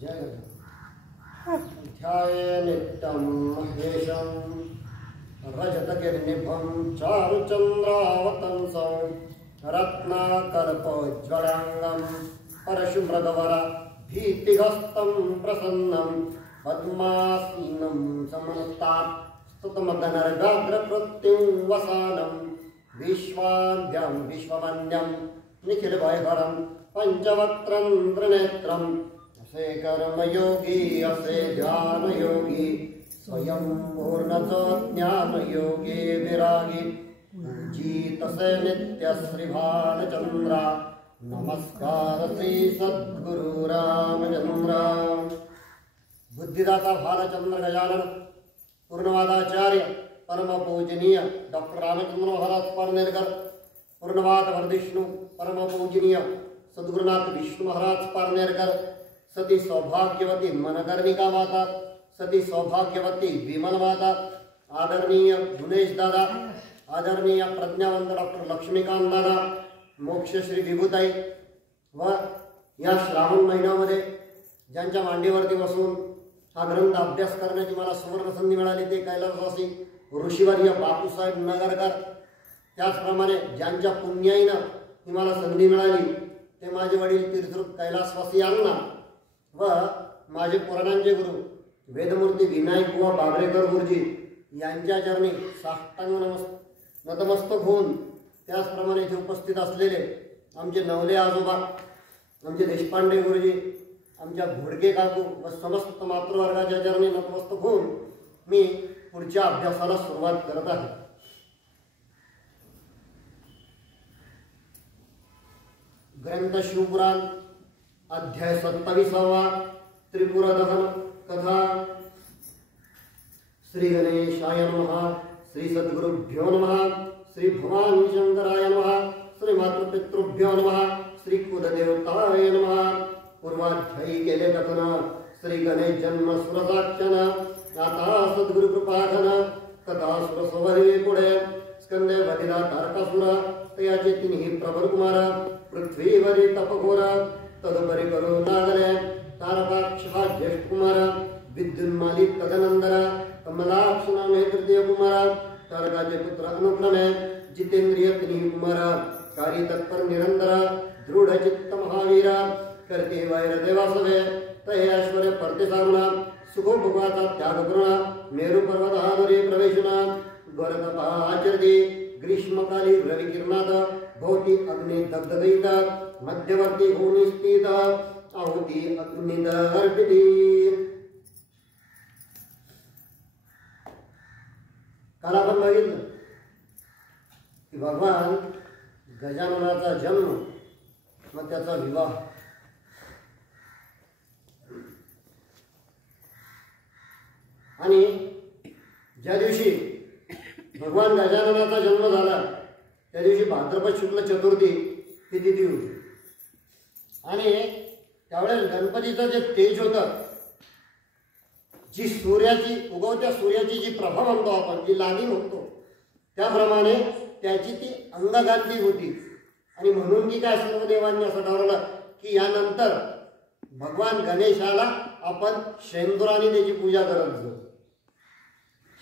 जय ध्याये नित्यं महेशं रजतगिरिनिभं चारुचन्द्रावतंसं रत्नाकल्पोज्ज्वलाङ्गं परशुमृगवर भीतिहस्तं प्रसन्नं पद्मासीनं समनुत्तात् स्तुतमगनर्गाग्रकृत्युं वसानं विश्वाद्यं विश्ववन्द्यं निखिलभयहरं पञ्चवक्त्रं त्रिनेत्रं असे कर्मयोगी असे ध्यानयोगी स्वयं पूर्णच ज्ञानयोगी विरागी पूजितसे नित्य श्री भालचंद्रा नमस्कार श्री सद्गुरु रामचंद्र बुद्धिदाता भालचंद्र गजानन पूर्णवादाचार्य परम पूजनीय डॉक्टर रामचंद्र महाराज पारनेरकर पूर्णवाद वर्धिष्णु परम पूजनीय सद्गुरुनाथ विष्णु महाराज पारनेरकर सती सौभाग्यवती मनकर्णिका माता सती सौभाग्यवती विमल माता आदरणीय गुणेश दादा आदरणीय प्रज्ञावंत डॉक्टर लक्ष्मीकांत दादा मोक्षश्री विभूताई व या श्रावण महिन्यामध्ये ज्यांच्या मांडीवरती बसून हा ग्रंथ अभ्यास करण्याची मला सुवर्ण संधी मिळाली ते कैलासवासी ऋषीवर्य बापूसाहेब नगरकर त्याचप्रमाणे ज्यांच्या पुण्याईनं ही मला संधी मिळाली ते माझे वडील तीर्थरूप कैलासवासी यांना व माझे पुराणांचे गुरु वेदमूर्ती विनायक बुवा बाबरेकर गुरुजी यांच्या चरणी साष्टांग नतमस्तक होऊन त्याचप्रमाणे इथे उपस्थित असलेले आमचे नवले आजोबा आमचे देशपांडे गुरुजी आमच्या घोडके काकू व समस्त मातृवर्गाच्या चरणी नतमस्तक होऊन मी पुढच्या अभ्यासाला सुरुवात करत आहे. ग्रंथ शिवपुराण अध्याय 27 त्रिपुरा दहन कथा. श्री गणेशाय नमः श्री सद्गुरुभ्यो नमः श्री भवानी शंकराय नमः श्री मातृपितृभ्यो नमः श्री कुलदेवताय नमः. पूर्वाध्यायी केले कथन श्री गणेश जन्म सुरसाख्यान आता सद्गुरु कृपाघन कथा सुरसवरी पुढे स्कंदे वधिला तारकासुर तयाचे तिन्ही प्रभर कुमार पृथ्वीवरी तपघोर तदुपरी करू नागरे तारकाक्ष ज्येष्ठ कुमार विद्युन्माली तदनंदर कमलाक्ष नामे तृतीय कुमार तारकाचे पुत्र अनुक्रमे जितेंद्रिय तिन्ही कुमार कार्य तत्पर निरंतर दृढ चित्त महावीर करते वैर देवासवे तहे ऐश्वर्य परते सारुणा सुखो भोगाचा त्याग करुणा मेरू पर्वतावरी प्रवेशना गौरतपा आचरती ग्रीष्मकाली रविकिरणात भोवती अग्नि दग्धदयित मध्यवर्ती होऊन स्थित आहुती अग्निदर्पिती. काल आपण बघितलं की भगवान गजाननाचा जन्म मग त्याचा विवाह आणि ज्या दिवशी भगवान गजाननाचा जन्म झाला त्या दिवशी भाद्रपद शुक्ल चतुर्थी ही तिथी होती आणि त्यावेळेस गणपतीचं जे तेज होतं जी सूर्याची उगवत्या सूर्याची जी प्रभा म्हणतो आपण जी लाली म्हणतो त्याप्रमाणे त्याची ती अंगकांती होती आणि म्हणून की काय सर्व देवांनी असं ठरवलं की यानंतर भगवान गणेशाला आपण शेंदुराने त्याची पूजा करत जाऊ.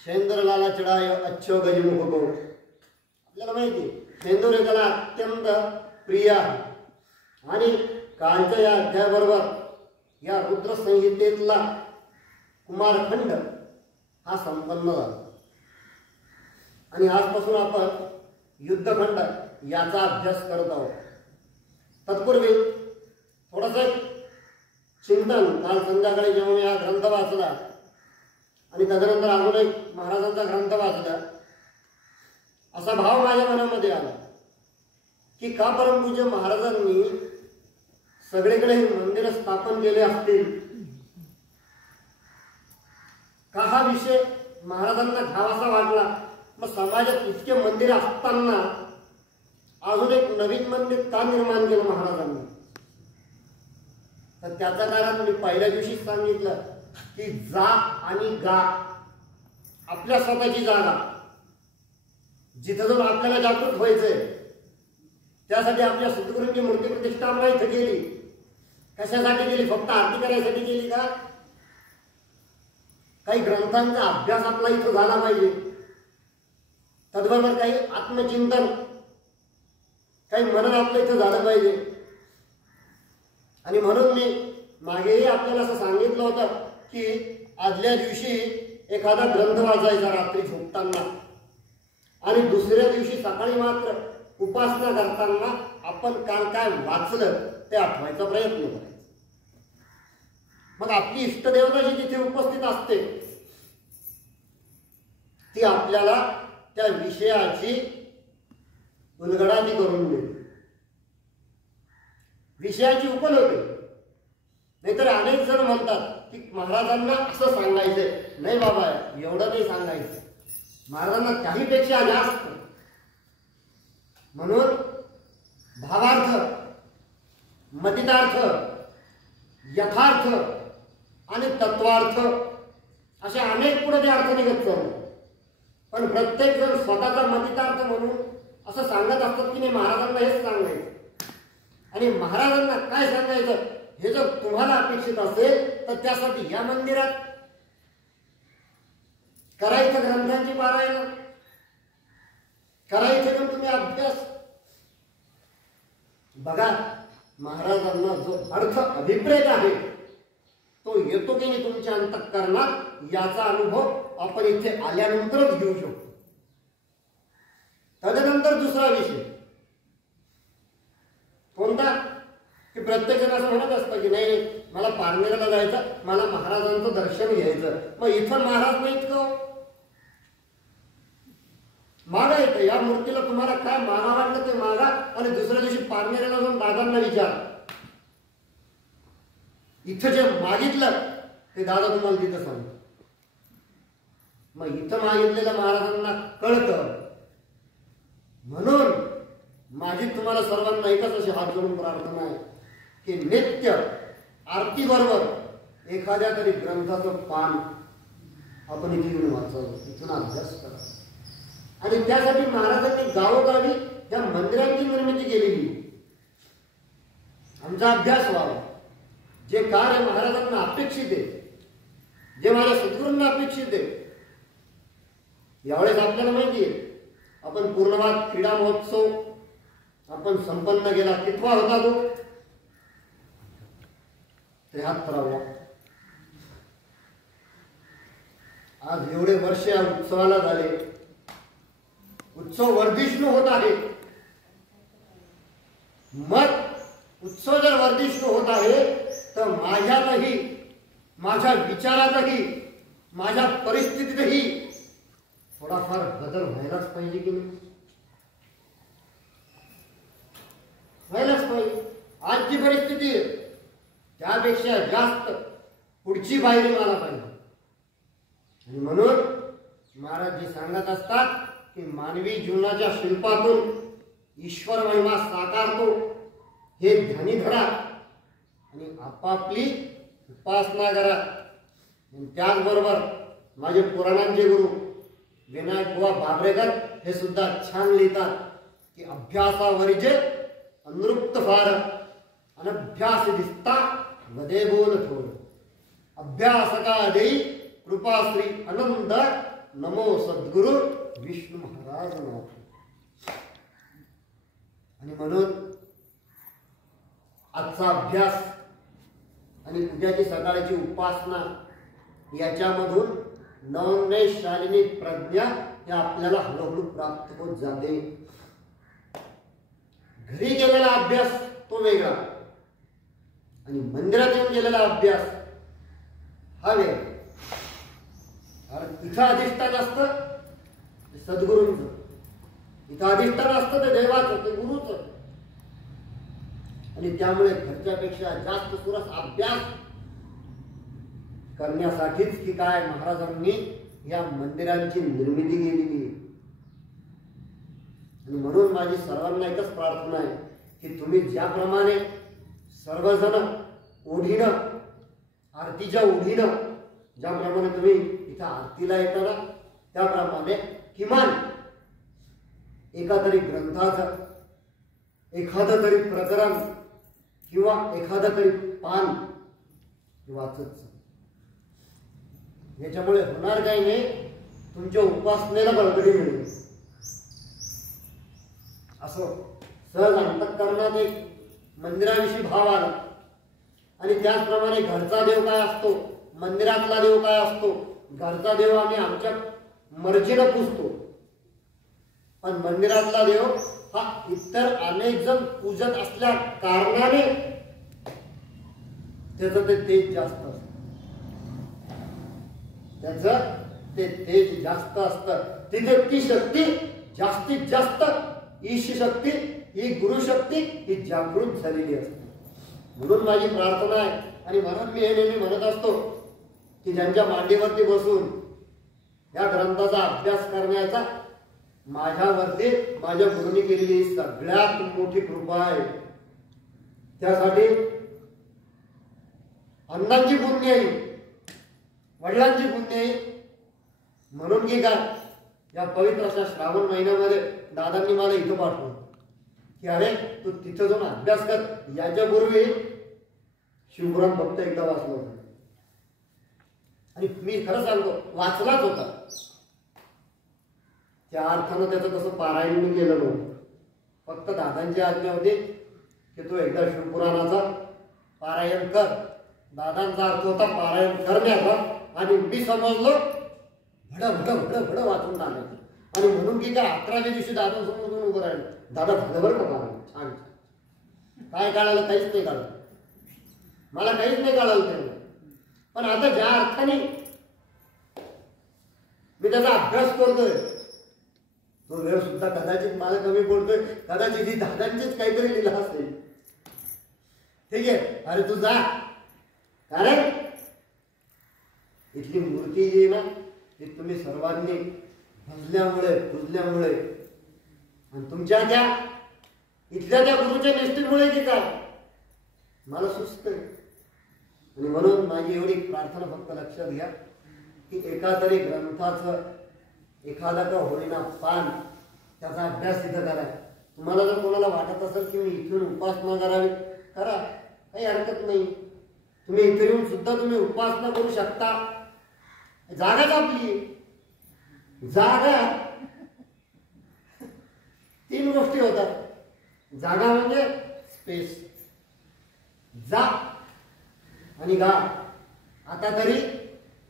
शेंदुरलाला चढाय अच्छो गजमुख को आपल्याला माहिती शेंदूर हे त्याला अत्यंत प्रिय आहे आणि कालच्या या अध्यायाबरोबर या रुद्र संहितेतला कुमारखंड हा संपन्न झाला आणि आजपासून आपण युद्धखंड याचा अभ्यास करत आहोत. तत्पूर्वी थोडंसं चिंतन काल संध्याकाळी जेव्हा मी हा ग्रंथ वाचला आणि तदनंतर अजून एक महाराजांचा ग्रंथ वाचला असा भाव माझ्या मनामध्ये आला की का परमपूज्य महाराजांनी सगळीकडे हे मंदिर स्थापन केले असतील का हा विषय महाराजांना घ्यावासा वाटला. मग समाजात इतके मंदिर असताना अजून एक नवीन मंदिर का निर्माण केलं महाराजांनी तर त्याचं कारण मी पहिल्या दिवशीच सांगितलं की जा आणि गा आपल्या स्वतःची जागा जिथं जाऊन आपल्याला जागृत व्हायचंय त्यासाठी आपल्या सद्गुरूंची मूर्ती प्रतिष्ठापना इथे केली कशासाठी केली? फक्त आरती करायसाठी केली का? काही ग्रंथांचा अभ्यास आपला इथं झाला पाहिजे, तद्बरोबर काही आत्मचिंतन, काही मनन आपलं इथं झालं पाहिजे. आणि म्हणून मी मागेही आपल्याला असं सांगितलं होतं की आदल्या दिवशी एखादा ग्रंथ वाचायचा रात्री झोपताना, आणि दुसऱ्या दिवशी सकाळी मात्र उपासना करताना आपण काल काय वाचलं ते आठवायचा प्रयत्न करायचा. मग आपली इष्टदेवता जी तिथे उपस्थित असते ती आपल्याला त्या विषयाची उलगडाती करून देते, विषयाची उकल होते. नाहीतर अनेक जण म्हणतात की महाराजांना असं सांगायचंय. नाही बाबा, एवढं नाही सांगायचं, महाराजांना त्याहीपेक्षा जास्त. म्हणून भावार्थ, मतितार्थ, यथार्थ आणि तत्वार्थ असे अनेक पुढे ते अर्थ निघत चालले. पण प्रत्येक जण स्वतःचा मतितार्थ म्हणून असं सांगत असतात की नाही महाराजांना हेच सांगायचं. आणि महाराजांना काय सांगायचं हे जर तुम्हाला अपेक्षित असेल तर त्यासाठी या मंदिरात करायचं ग्रंथांची पारायण, करायचं पण तुम्ही अभ्यास. बघा, महाराजांना जो अर्थ अभिप्रेत आहे तो येतो की नाही तुमच्या अंतःकरणात, याचा अनुभव आपण इथे आल्यानंतरच घेऊ शकतो. तदनंतर दुसरा विषय कोणता? की प्रत्येक जण असं म्हणत असतं की नाही मला पारनेराला जायचं, मला महाराजांचं दर्शन घ्यायचं. मग इथं महाराज नाहीत का? मागा येतं, या मूर्तीला तुम्हाला काय मागा वाटलं ते मागा, आणि दुसऱ्या दिवशी पारनेराला जाऊन दादांना विचार, इथं जे मागितलं ते दादा तुम्हाला तिथं सांगतो. मग इथं मागितलेलं महाराजांना कळतं. म्हणून माझी तुम्हाला सर्वांना एकच अशी हात जोडून प्रार्थना आहे की नित्य आरती बरोबर एखाद्या तरी ग्रंथाचं पान आपण इथे येऊन वाचावं, इथून अभ्यास करा. आणि त्यासाठी महाराजांनी गावोगावी या मंदिरांची निर्मिती केलेली. आमचा अभ्यास व्हावा. जे कार्य महाराजांना अपेक्षित आहे, जे माझ्या सद्गुरूंना अपेक्षित आहे. यावेळेस आपल्याला माहिती आहे आपण पूर्णवाद क्रीडा महोत्सव आपण संपन्न केला. कितवा होता तो? 73वा. आज एवढे वर्ष या उत्सवाला झाले. उत्सव वर्धिष्णू होत आहे. मग उत्सव जर वर्धिष्णू होत आहे तर माझ्यातही, माझ्या विचारातही, माझ्या परिस्थितीतही थोडाफार बदल व्हायलाच पाहिजे की नाही? व्हायलाच पाहिजे. आजची परिस्थिती त्यापेक्षा जास्त पुढची पायरी मला पाहिजे. आणि म्हणून महाराज जी सांगत असतात की मानवी जीवनाच्या शिल्पातून ईश्वर महिमा साकारतो, हे ध्यानी धरा आणि आपापली उपासना करा. त्याचबरोबर माझे पुराणांचे गुरु विनायक बुवा बाबरेकर हे सुद्धा छान लिहितात की अभ्यासावरीचे अनुरुक्त फार, अनभ्यास दिसता वदे बोल थोड, अभ्यासका देई कृपाश्री आनंद, नमो सद्गुरु विष्णू महाराज नाथ. आणि म्हणून आजचा अभ्यास आणि उद्याची सकाळची उपासना याच्यामधून नवोन्मेष शालिनी प्रज्ञा हे आपल्याला हळूहळू प्राप्त होत जाते. घरी केलेला अभ्यास तो वेगळा आणि मंदिरात येऊन केलेला अभ्यास हा वेगळा. कारण इथं अधिष्ठान असतं सद्गुरूंचं, इथं अधिष्ठान असतं ते देवाचं, ते गुरुचं. आणि त्यामुळे घरच्यापेक्षा जास्त सुरस अभ्यास करण्यासाठीच की काय महाराजांनी या मंदिरांची निर्मिती केलेली आहे. आणि म्हणून माझी सर्वांना एकच प्रार्थना आहे की तुम्ही ज्याप्रमाणे सर्वजण ओढीनं, आरतीच्या ओढीनं ज्याप्रमाणे तुम्ही इथं आरतीला येताना, त्याप्रमाणे किमान एका तरी ग्रंथाचं, एखादं तरी प्रकरण किंवा एखादं तरी पान वाचत. याच्यामुळे होणार काही नाही, तुमच्या उपासनेला बळकटी मिळेल. असं सहज अंतःकरणात एक मंदिराविषयी भाव आला. आणि त्याचप्रमाणे घरचा देव काय असतो, मंदिरातला देव काय असतो. घरचा देव आम्ही आमच्या मर्जीनं पूजतो, पण मंदिरातला देव हा इतर अनेक जण पूजत असल्या कारणाने त्याचं ते तेज जास्त असतं. त्याचं ते तेज जास्त असतं. तिथे ती शक्ती जास्तीत जास्त, ईश शक्ती, ही गुरु शक्ती ही जागृत झालेली असते. म्हणून माझी प्रार्थना आहे आणि म्हणून मी हे नेहमी म्हणत असतो की ज्यांच्या मांडीवरती बसून या ग्रंथाचा अभ्यास करण्याचा माझ्यावरती माझ्या गुरुनी केलेली सगळ्यात मोठी कृपा आहे. त्यासाठी अण्णांची पुण्य आहे, वडिलांची पुण्य आहे. म्हणून की काय, या पवित्र अशा श्रावण महिन्यामध्ये दादांनी मला इथं पाठवलं की अरे तू तिथं जाऊन अभ्यास कर. याच्यापूर्वी शिवपुराण फक्त एकदा वाचलं होतं आणि मी खरं सांगतो वाचलाच होता, त्या अर्थानं त्याचं तसं पारायण मी केलं नव्हतं. फक्त दादांची आज्ञा होती की तू एकदा शिवपुराणाचा पारायण कर. दादांचा अर्थ होता पारायण करण्याचा आणि मी समजलो भड भड भड भड वाचून टाकायचं. आणि म्हणून की काय 11व्या दिवशी दादा समोरून उभं राहिलं. दादा भडभड का पारायण छान. काय कळालं, काहीच नाही कळलं, मला काहीच नाही कळालं तेव्हा. पण आता ज्या अर्थाने मी त्याचा अभ्यास करतोय, तो वेळ सुद्धा कदाचित मला कमी पडतोय, कदाचित ही दादांचीच काहीतरी लिहिलं असेल. ठीक आहे, अरे तू जा. कारण इथली मूर्ती जी ना ती तुम्ही सर्वांनी पूजल्यामुळे आणि तुमच्या त्या इथल्या त्या गुरुच्या निष्ठेमुळे की काय मला सुचतंय. आणि म्हणून माझी एवढी प्रार्थना फक्त लक्षात घ्या की एका तरी ग्रंथाचं एखादा का होईना पान त्याचा अभ्यास इथं करा. तुम्हाला जर कोणाला वाटत असेल की मी इथून उपासना करावी, करा, काही हरकत नाही. तुम्ही इथे येऊन सुद्धा तुम्ही उपासना करू शकता. जागाच आपली जागा. 3 गोष्टी होतात. जागा म्हणजे स्पेस, जा आणि गा. आता तरी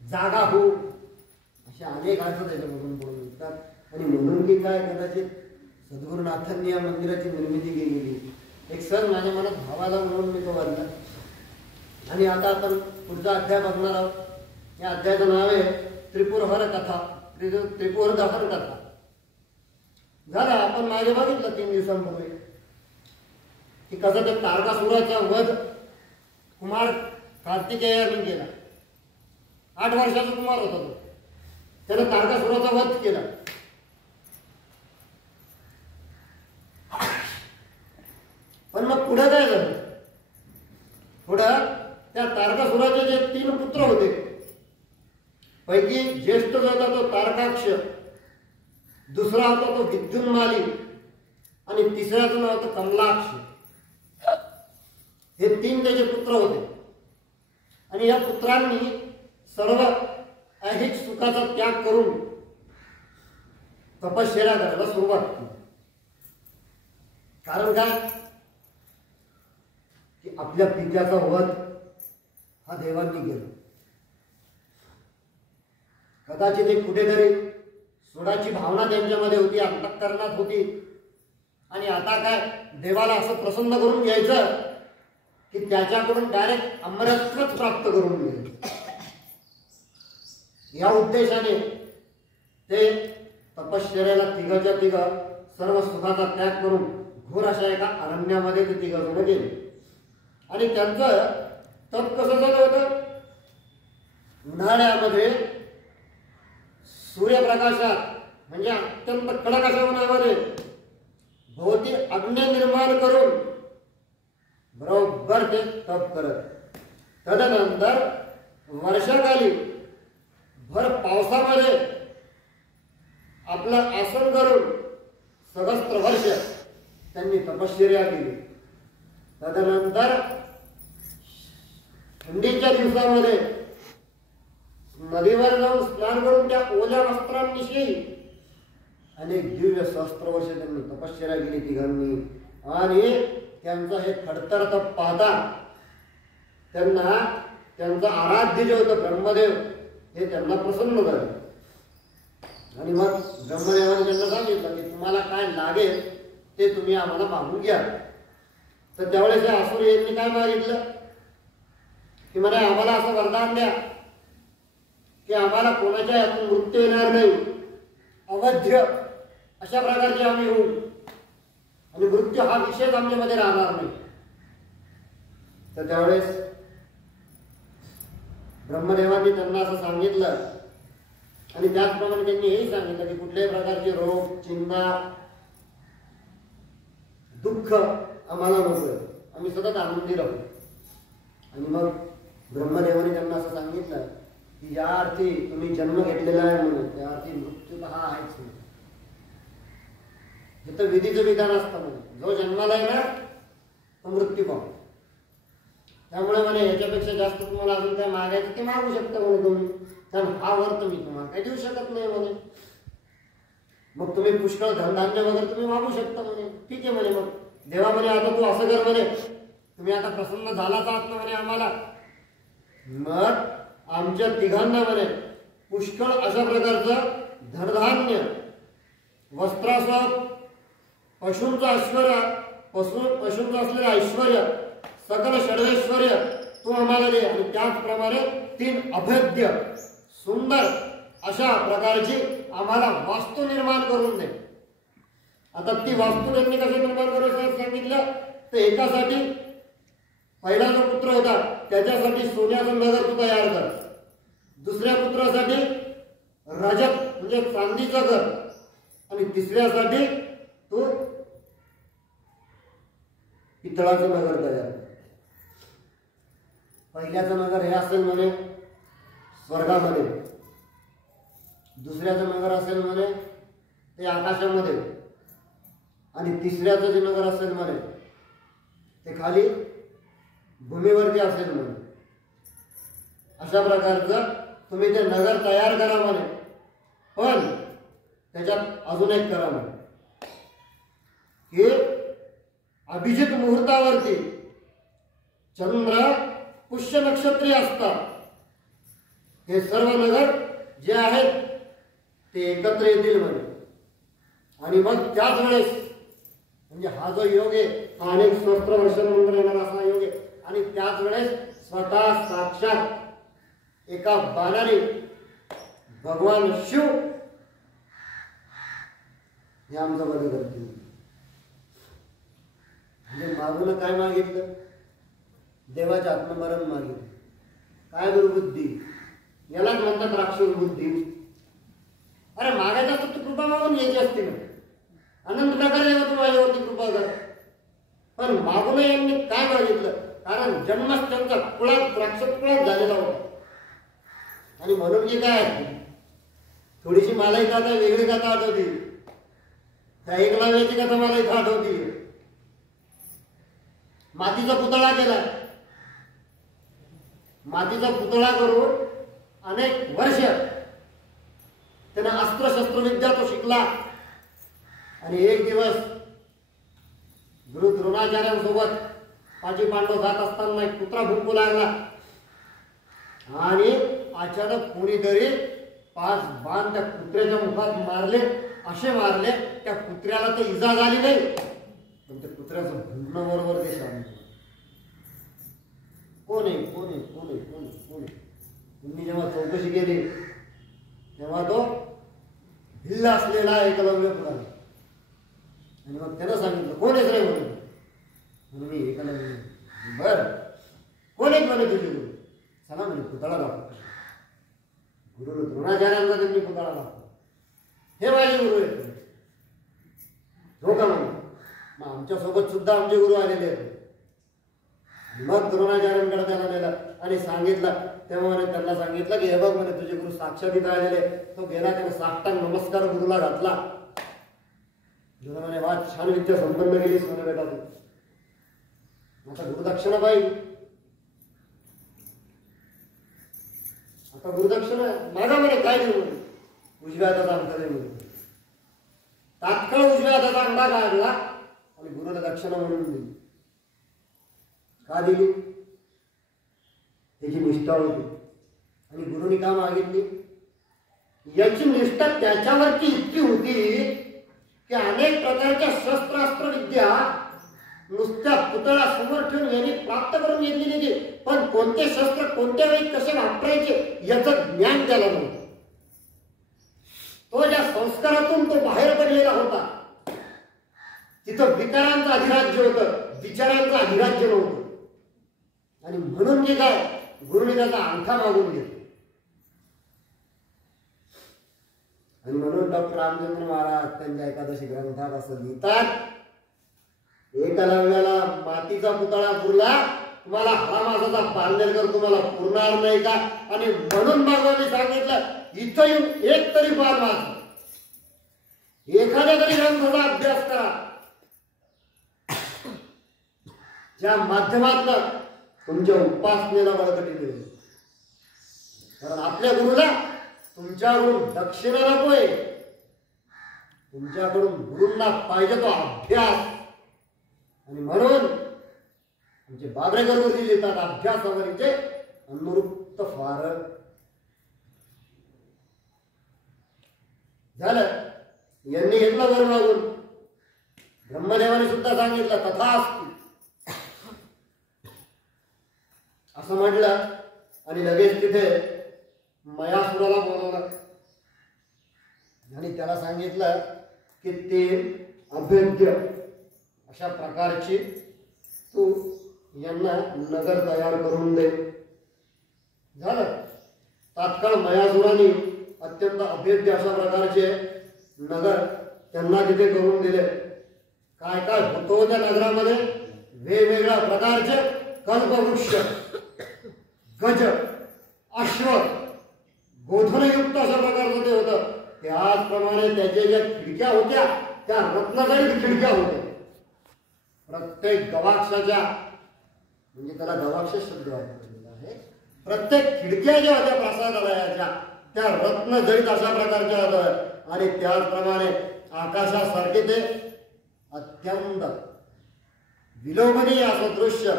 जागा हो, असे अनेक अर्थ त्याच्यामधून बोलून येतात. आणि म्हणून की काय कदाचित सद्गुरुनाथांनी या मंदिराची निर्मिती केलेली. एक सण माझ्या मनात भावाला म्हणून मी तो बांधला. आणि आता आपण पुढचा अध्याय बघणार आहोत. या अध्यायाचं नाव आहे त्रिपुरहर कथा, त्रिपुर दहन कथा. झाला आपण मागे बघितलं 3 दिवसांपूर्वी की कसं ते तारकासुराचा वध कुमार कार्तिकेयाने केला. 8 वर्षाचा कुमार होता तो, त्याने तारकासुराचा वध केला. पण मग पुढे काय झालं, पुढं त्या तारकासुराचे जे 3 पुत्र होते पैकी ज्येष्ठ जो होता तो तारकाक्ष, दुसरा होता तो विद्युन्माली आणि तिसऱ्याचं नाव होतं कमलाक्ष. हे 3 त्याचे पुत्र होते. आणि या पुत्रांनी सर्व ऐहिक सुखाचा त्याग करून तपश्चर्या करायला सुरुवात केली. कारण काय की आपल्या पित्याचा वध हा देवांनी केला. कदाचित एक कुठेतरी सोडाची भावना त्यांच्यामध्ये होती, अंतःकरणात होती. आणि आता काय देवाला असं प्रसन्न करून घ्यायचं की त्याच्याकडून डायरेक्ट अमरत्वच प्राप्त करून घ्यायचं. या उद्देशाने ते तपश्चर्याला तिघाच्या तिघ सर्व सुखाचा त्याग करून घोर अशा एका अरण्यामध्ये ते 3 जण गेले. आणि त्यांचं तप कसं झालं होतं, उन्हाळ्यामध्ये सूर्यप्रकाशात म्हणजे अत्यंत कडक अशा उन्हामध्ये भोवती अग्नी निर्माण करून बरोबर ते तप करत. तदनंतर वर्षाकाली भर पावसामध्ये आपलं आसन करून सहस्त्र वर्ष त्यांनी तपश्चर्या केली. तदनंतर थंडीच्या दिवसामध्ये नदीवर जाऊन स्नान करून त्या ओल्या वस्त्रांविषयी अनेक दिव्य सहस्त्र वर्ष त्यांनी तपश्चर्या केली तिघांनी. आणि त्यांचं हे खडतर तप पाहता त्यांना त्यांचं आराध्य जे होतं ब्रह्मदेव हे त्यांना प्रसन्न झाले. आणि मग ब्रह्मदेवाने त्यांना सांगितलं की तुम्हाला काय लागेल ते तुम्ही आम्हाला मागून घ्या. तर त्यावेळेस या असुरांनी काय मागितलं की मला आम्हाला असं वरदान द्या की आम्हाला कोणाच्या यातून मृत्यू येणार नाही, अवध्य अशा प्रकारचे आम्ही होऊ आणि मृत्यू हा विषयच आमच्यामध्ये राहणार नाही. तर त्यावेळेस ब्रह्मदेवांनी त्यांना असं सांगितलं आणि त्याचप्रमाणे त्यांनी हेही सांगितलं की कुठल्याही प्रकारचे रोग, चिंता, दुःख आम्हाला नकोय, आम्ही सतत आनंदी राहू. आणि मग ब्रह्मदेवाने त्यांना असं सांगितलं की या अर्थी तुम्ही जन्म घेतलेला आहे म्हणून त्या अर्थी मृत्यू हा आहेच नाही. हे तर विधीचं विधान असतं म्हणून जो जन्माला येणार तो मृत्यू पाहू. त्यामुळे म्हणे याच्यापेक्षा जास्त तुम्हाला अजून काय मागायचं ते मागू शकता म्हणे तुम्ही, कारण हा वर तुम्ही तुम्हाला काही देऊ शकत नाही म्हणे. मग तुम्ही पुष्कळ धनधान्य वगैरे तुम्ही मागू शकता म्हणे. ठीक आहे म्हणे. मग देवा म्हणे आता तू असं कर म्हणे, तुम्ही आता प्रसन्न झालाच आहात ना म्हणे आम्हाला. मग आमच्या तिघांना म्हणे पुष्कळ अशा प्रकारचं धनधान्य, वस्त्रासह पशूंचं ऐश्वर्य, पशूंचं असलेलं ऐश्वर्य, सकल षडैश्वर्य तू आम्हाला दे. आणि त्याचप्रमाणे 3 अभेद्य सुंदर अशा प्रकारची आम्हाला वास्तू निर्माण करून दे. आता ती वास्तू त्यांनी कशी निर्माण करायचं सांगितलं तर एकासाठी पहिला जो पुत्र होता त्याच्यासाठी सोन्याचं नगर तू तयार कर, दुसऱ्या पुत्रासाठी रजत म्हणजे चांदीचं घर, आणि तिसऱ्यासाठी तू पितळाचं नगर तयार कर. पहिल्याचं नगर हे असेल म्हणे स्वर्गामध्ये, दुसऱ्याचं नगर असेल म्हणे ते आकाशामध्ये, आणि तिसऱ्याचं जे नगर असेल म्हणे ते खाली भूमीवरती असेल म्हणे. अशा प्रकारचं तुम्ही ते नगर तयार करा म्हणे. पण त्याच्यात अजून एक करा म्हणे की अभिजित मुहूर्तावरती चंद्र पुष्य नक्षत्री असतात हे सर्व नगर जे आहेत ते एकत्र येतील म्हणे. आणि मग त्याच वेळेस म्हणजे हा जो योग आहे हा अनेक सहस्त्र वर्षानंतर येणार असा योग आहे. आणि त्याच वेळेस स्वतः साक्षात एका बाणाने भगवान शिव हे आमचं बदल करतील. म्हणजे मागून काय मागितलं, देवाचे आत्ममरण मागितलं. काय दुर्बुद्धी, यालाच म्हणतात राक्षस बुद्धी. अरे मागायचं असतं तू कृपा मागून घ्यायची असते ना, अनंत प्रकारे तू माझ्यावरती कृपा कर. पण मागून यांनी काय मागितलं, कारण जन्मच त्यांचा कुळात राक्षस कुळात झालेला होता. आणि म्हणून की काय थोडीशी मलाही कथा वेगळी कथा आठवती, त्या एकलव्याची कथा मला इथं आठवती. मातीचा पुतळा केला, मातीचा पुतळा करून अनेक वर्ष त्याने अस्त्र विद्या तो शिकला. आणि एक दिवस गुरु द्रोणाचार्यांसोबत पाठी पांडव जात असताना एक कुत्रा भुंकू लागला आणि अचानक कोणीतरी 5 बाण त्या कुत्र्याच्या मुखात मारले. असे मारले त्या कुत्र्याला तर इजा झाली नाही, पण त्या कुत्र्याचं भुंकणं बरोबर ते सांगितलं कोण आहे कोण आहे कोण आहे कोण आहे कोण आहे. तुम्ही जेव्हा चौकशी केली तेव्हा तो भिल्ला असलेला एकलव्य पुढे. आणि मग त्यानं सांगितलं कोण आहेस रे म्हणून. म्हणून मी एकलव्य. बर कोण आहेत म्हणे तुझे गुरु. चला म्हणे पुतळा दाखव. गुरु द्रोणाचार्यांना त्यांनी पुतळा दाखव. हे माझे गुरु आहेत. हो का म्हणे. मग आमच्यासोबत सुद्धा आमचे गुरु आलेले आहेत. मग द्रोणाचार्यांकडे त्याला नेलं आणि सांगितलं. तेव्हा म्हणे त्यांना सांगितलं की हे बघ म्हणे तुझे गुरु साक्षात इथं आलेले. तो गेला त्याने साष्टांग नमस्कार गुरुला घातला. गुरु म्हणे वा छान विद्या संपन्न केलीस म्हणे बेटा तू. आता गुरुदक्षिणा पाहिजे. आता गुरुदक्षिणा मागा म्हणे, काय देऊ म्हणे, उजव्या हाताचा अंगठा दे म्हणे. तात्काळ उजव्या हाताचा अंगठा काढला आणि गुरुला दक्षिणा म्हणून दिली. का दिली? त्याची निष्ठा होती. आणि गुरुनी का मागितली? याची निष्ठा त्याच्यावरची इतकी होती की अनेक प्रकारच्या शस्त्रास्त्र विद्या नुसत्या पुतळा समोर ठेवून यांनी प्राप्त करून घेतलेली होती, पण कोणते शस्त्र कोणत्या वेळी कसे वापरायचे याचं ज्ञान त्याला नव्हतं. तो ज्या संस्कारातून तो बाहेर पडलेला होता तिथं विकारांचं अधिराज्य होतं, विचारांचं अधिराज्य नव्हतं. आणि म्हणून जे काय गुरुने त्याचा अंगठा मागून घेतला. आणि म्हणून डॉक्टर रामचंद्र महाराज त्यांच्या एकादशी ग्रंथात असं लिहितात, एकलव्याला मातीचा पुतळा पुरला, तुम्हाला हरामासाचा बांधेलकर तुम्हाला पुरणार नाही का? आणि म्हणून भगवानी सांगितलं इथं येऊन एक तरी पान वाचा, एखाद्या तरी ग्रंथाचा अभ्यास करा, ज्या माध्यमातून तुमच्या उपासनेला बळकटी मिळेल. कारण आपल्या गुरुला तुमच्याकडून दक्षिणा नकोय, तुमच्याकडून गुरूंना पाहिजे तो अभ्यास. आणि म्हणून आमचे बाबरेकर गुरुजी लिहितात, अभ्यासावरीचे अनुरुक्त फार झालं. यांनी घेतलं वर मागून, ब्रह्मदेवाने सुद्धा सांगितलं तथास्तु असं म्हटलं. आणि लगेच तिथे मयासुराला बोलवलं आणि त्याला सांगितलं की ते अभेद्य अशा प्रकारची तू यांना नगर तयार करून दे. झालं. तात्काळ मयासुराने अत्यंत अभेद्य अशा प्रकारचे नगर त्यांना तिथे करून दिले. काय काय होतं त्या नगरामध्ये? वेगवेगळ्या प्रकारचे कल्पवृक्ष, गज, अश्व, गोधनयुक्त अशा प्रकारचं ते होतं. त्याचप्रमाणे त्याच्या ज्या खिडक्या होत्या त्या रत्नजडित खिडक्या होत्या. प्रत्येक गवाक्षाच्या, म्हणजे त्याला गवाक्ष शब्द वापरलेला आहे, प्रत्येक खिडक्या ज्या होत्या प्रासादालयाच्या त्या रत्नजडित अशा प्रकारच्या होत्या. आणि त्याचप्रमाणे आकाशासारखे ते अत्यंत विलोभनीय असं दृश्य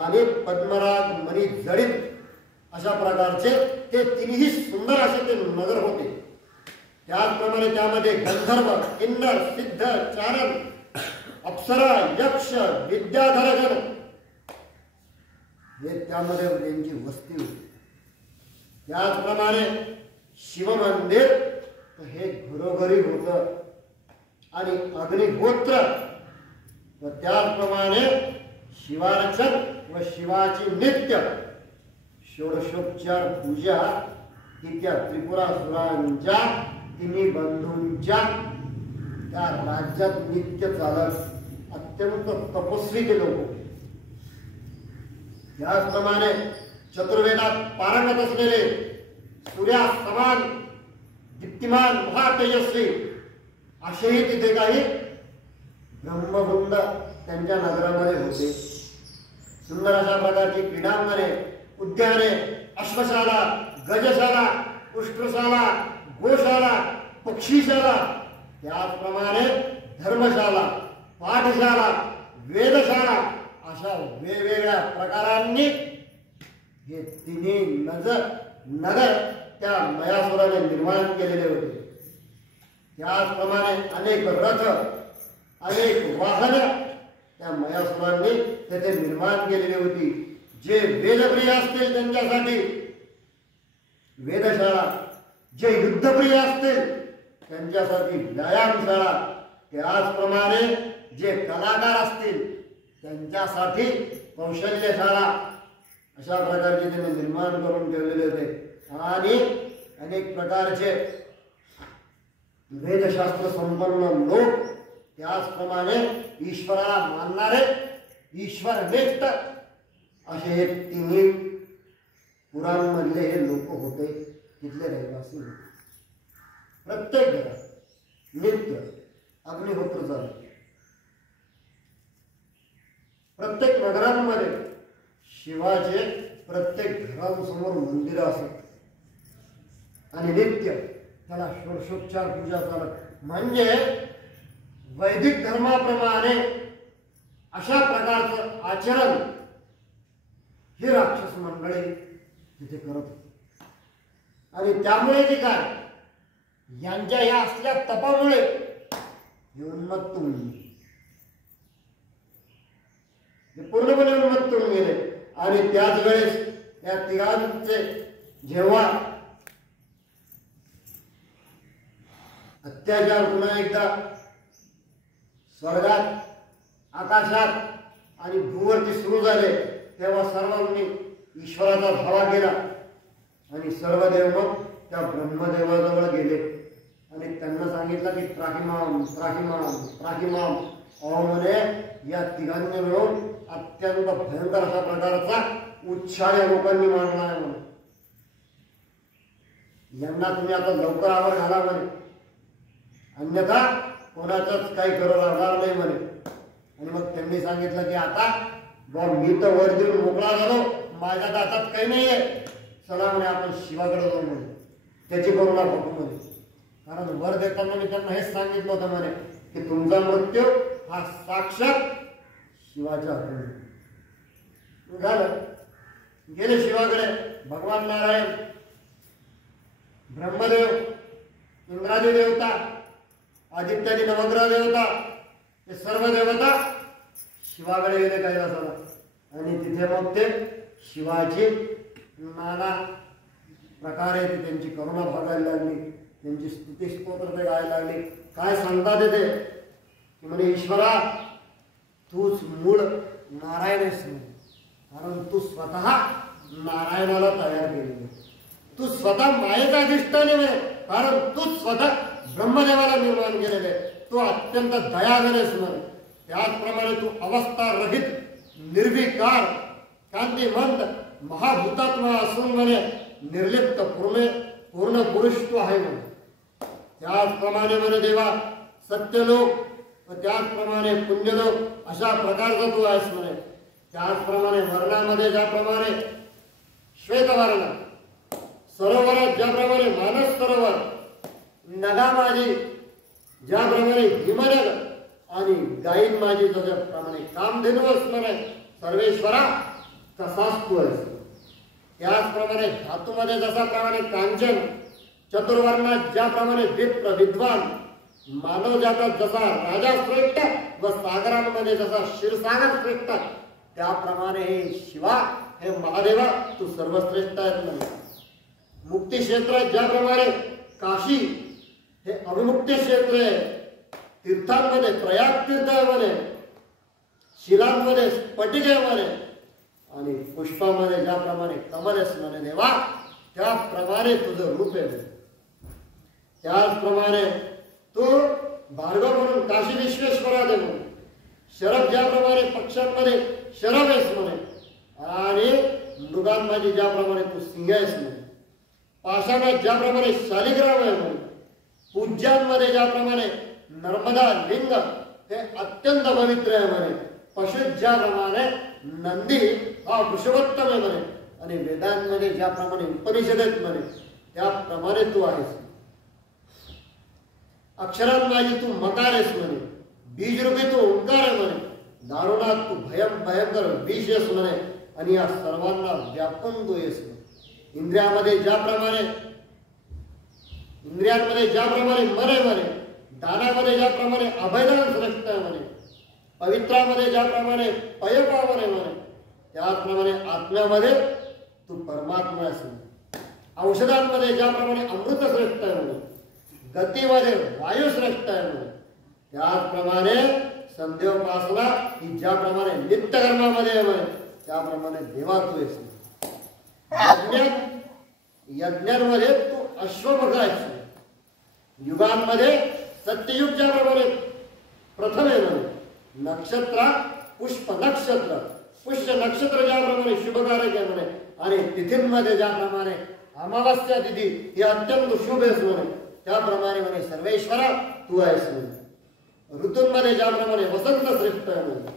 आणि पद्मराग मणी जडित अशा प्रकारचे ते तिन्ही सुंदर असे ते नगर होते. त्याचप्रमाणे त्यामध्ये गंधर्व, किन्नर, सिद्ध, चारण, अप्सरा, यक्ष, विद्याधरगण हे त्यामध्ये त्यांची वस्ती होती. त्याचप्रमाणे शिवमंदिर हे घरोघरी होतं. आणि अग्निहोत्र व त्याचप्रमाणे शिवार्चन व शिवाची नित्य षोडशोपचार पूजा ही त्या त्रिपुरासुरांच्या तिन्ही बंधूंच्या त्या राज्यात नित्य चालत. अत्यंत तपस्वी ते लोक. त्याचप्रमाणे चतुर्वेदात पारंगत असलेले सूर्या समान दीप्तिमान महातेजस्वी असेही तिथे काही ब्रह्मवृंद त्यांच्या नगरामध्ये होते. सुंदर अशा प्रकारची क्रीडांगणे, उद्याने, अश्वशाला, गजशाला, उष्ट्रशाला, गोशाला, पक्षीशाला, त्याचप्रमाणे धर्मशाला, पाठशाला, वेदशाला अशा वेगवेगळ्या प्रकारांनी हे तिन्ही नगर त्या मयासुराने निर्माण केलेले होते. त्याचप्रमाणे अनेक रथ, अनेक वाहन त्या मयासुरांनी तेथे निर्माण केलेली होती. जे वेदप्रिय असतील त्यांच्यासाठी वेदशाळा, जे युद्धप्रिय असतील त्यांच्यासाठी व्यायामशाळा, त्याचप्रमाणे जे कलाकार असतील त्यांच्यासाठी कौशल्यशाळा अशा प्रकारचे त्यांनी निर्माण करून ठेवलेले होते. आणि अनेक प्रकारचे वेदशास्त्र संपन्न लोक, त्याचप्रमाणे ईश्वराला मानणारे ईश्वरनिष्ठ असे हे तिन्ही पुराणमधले हे लोक होते, तिथले रहिवासी होते. प्रत्येक घरात नित्य अग्निहोत्र चालू. प्रत्येक नगरांमध्ये शिवाचे प्रत्येक घरासमोर मंदिर असत. आणि नित्य त्याला षोडशोपचार पूजा करत म्हणजे वैदिक धर्माप्रमाणे अशा प्रकारचं आचरण ही राक्षस मंडळी तिथे करत होती. आणि त्यामुळे ते काय यांच्या या असल्या तपामुळे हे उन्मत्त होऊन गेले, पूर्णपणे उन्मत्त होऊन गेले. आणि त्याच वेळेस या तिघांचे जेव्हा अत्याचार पुन्हा एकदा स्वर्गात, आकाशात आणि भूवरती सुरू झाले, तेव्हा सर्वांनी ईश्वराचा धावा केला आणि सर्व देव मग त्या ब्रह्मदेवाजवळ गेले आणि त्यांना सांगितलं की त्राहिमाम त्राहिमाम त्राहिमाम. अहो म्हणे या तिघांनी मिळून अत्यंत भयंकर अशा प्रकारचा उच्छाद या लोकांनी मांडला आहे म्हणे. यांना तुम्ही आता लवकर आवर घाला म्हणे, अन्यथा कोणाचाच काही करू लागणार नाही म्हणे. आणि मग त्यांनी सांगितलं की आता मी तर वर देऊन मोकळा झालो, माझ्या हातात काही नाहीये, चला म्हणे आपण शिवाकडे जाऊ म्हणे, त्याची करुणा बघू म्हणे. कारण वर देताना मी त्यांना हेच सांगितलं होतं म्हणे की तुमचा मृत्यू हा साक्षात शिवाच्या हातून झालं. गेले शिवाकडे. भगवान नारायण, ब्रह्मदेव, इंद्रादी देवता, आदित्यादी नवग्रह देवता, हे सर्व देवता शिवाकडे गेले कैलासाला. आणि तिथे मग ते शिवाची नाना प्रकारे ती त्यांची करुणा भागायला लागली, त्यांची स्तुती स्तोत्र ते गायला लागली. काय सांगतात ते की म्हणे ईश्वरा तूच मूळ नारायण आहेस, कारण तू स्वतः नारायणाला तयार केलेले, तू स्वतः मायेचा अधिष्ठान आहे, कारण तू स्वतः ब्रह्मदेवाला निर्माण केलेले, तू अत्यंत दयाघन आहेस म्हणे. त्याचप्रमाणे तू अवस्था रहित, निर्विकार, कांतिमंत, महाभूतात्मा असून म्हणे निर्लिप्त पूर्ण पुरुष तू आहे म्हणे. त्याचप्रमाणे म्हणे देवा सत्यलोक व त्याचप्रमाणे पुण्यलोक अशा प्रकारचा तू आहेस म्हणे. त्याचप्रमाणे वर्णामध्ये ज्याप्रमाणे श्वेतवर्ण, सरोवरात ज्याप्रमाणे मानस सरोवर, नगामाजी ज्याप्रमाणे हिमनग आणि गायीन माझी ज्याप्रमाणे कामधेनू म्हणे सर्वेश्वरा तसाच तू आहेस. त्याचप्रमाणे धातूमध्ये जसा प्रमाणे कांचन, चतुर्वर्णात ज्याप्रमाणे विप्र विद्वान, मानव जातात जसा राजा श्रेष्ठ व सागरांमध्ये जसा क्षीरसागर श्रेष्ठ, त्याप्रमाणे हे शिवा, हे महादेवा तू सर्वश्रेष्ठ आहेत म्हणे. मुक्ती क्षेत्र ज्याप्रमाणे काशी हे अविमुक्ती क्षेत्र आहे, तीर्थांमध्ये प्रयाग तीर्थ आहे म्हणे, शिलांमध्ये स्फटिक आहे म्हणे, आणि पुष्पामध्ये ज्याप्रमाणे कमल आहेस म्हणे देवा, त्याप्रमाणे तुझं रूप आहे म्हणे. त्याचप्रमाणे तू भार्गव म्हणून काशी विश्वेश्वरा दे म्हणे. शरभ ज्याप्रमाणे पक्ष्यांमध्ये शरभ आहेस म्हणे, आणि मृगांमध्ये ज्याप्रमाणे तू सिंह आहेस म्हणे. पाषाणात ज्याप्रमाणे शालिग्राम आहे म्हणे, पूज्यांमध्ये ज्याप्रमाणे नर्मदा लिंग हे अत्यंत पवित्र आहे म्हणे, पशुत ज्याप्रमाणे नंदी हा वृषभोत्तम आहे म्हणे, आणि वेदांमध्ये ज्याप्रमाणे उपनिषद आहेत म्हणे त्याप्रमाणे तू आहेस. अक्षरांमाजी तू मकार आहेस म्हणे, बीजरूपी तू ओंकार आहे म्हणे, दारुणात तू भयंकर विष आहेस म्हणे, आणि या सर्वांना व्यापून तू येस म्हणे. इंद्रियांमध्ये ज्याप्रमाणे मन आहे म्हणे, दानामध्ये ज्याप्रमाणे अभयदान श्रेष्ठ आहे म्हणे, पवित्रामध्ये ज्याप्रमाणे पयपावन आहे म्हणे, त्याचप्रमाणे आत्म्यामध्ये तू परमात्मा आहेस म्हणे. औषधांमध्ये ज्याप्रमाणे अमृत श्रेष्ठ आहे म्हणे, गतीमध्ये वायू श्रेष्ठ आहे म्हणे, त्याचप्रमाणे संध्योपासना ही ज्याप्रमाणे नित्यकर्मामध्ये आहे म्हणे, त्याप्रमाणे देवा तू आहेस. यज्ञांमध्ये तू अश्वमुख आहेस. युगांमध्ये सत्ययुग ज्याप्रमाणे प्रथम आहे म्हणे, नक्षत्रात पुष्प नक्षत्र, पुष्य नक्षत्र ज्याप्रमाणे शुभकारक आहे म्हणे, आणि तिथींमध्ये ज्याप्रमाणे अमावास्या तिथी ही अत्यंत शुभ आहेस म्हणे, त्याप्रमाणे म्हणे सर्वेश्वरा तू आहेस म्हणे. ऋतूंमध्ये ज्याप्रमाणे वसंत श्रेष्ठ आहे म्हणे,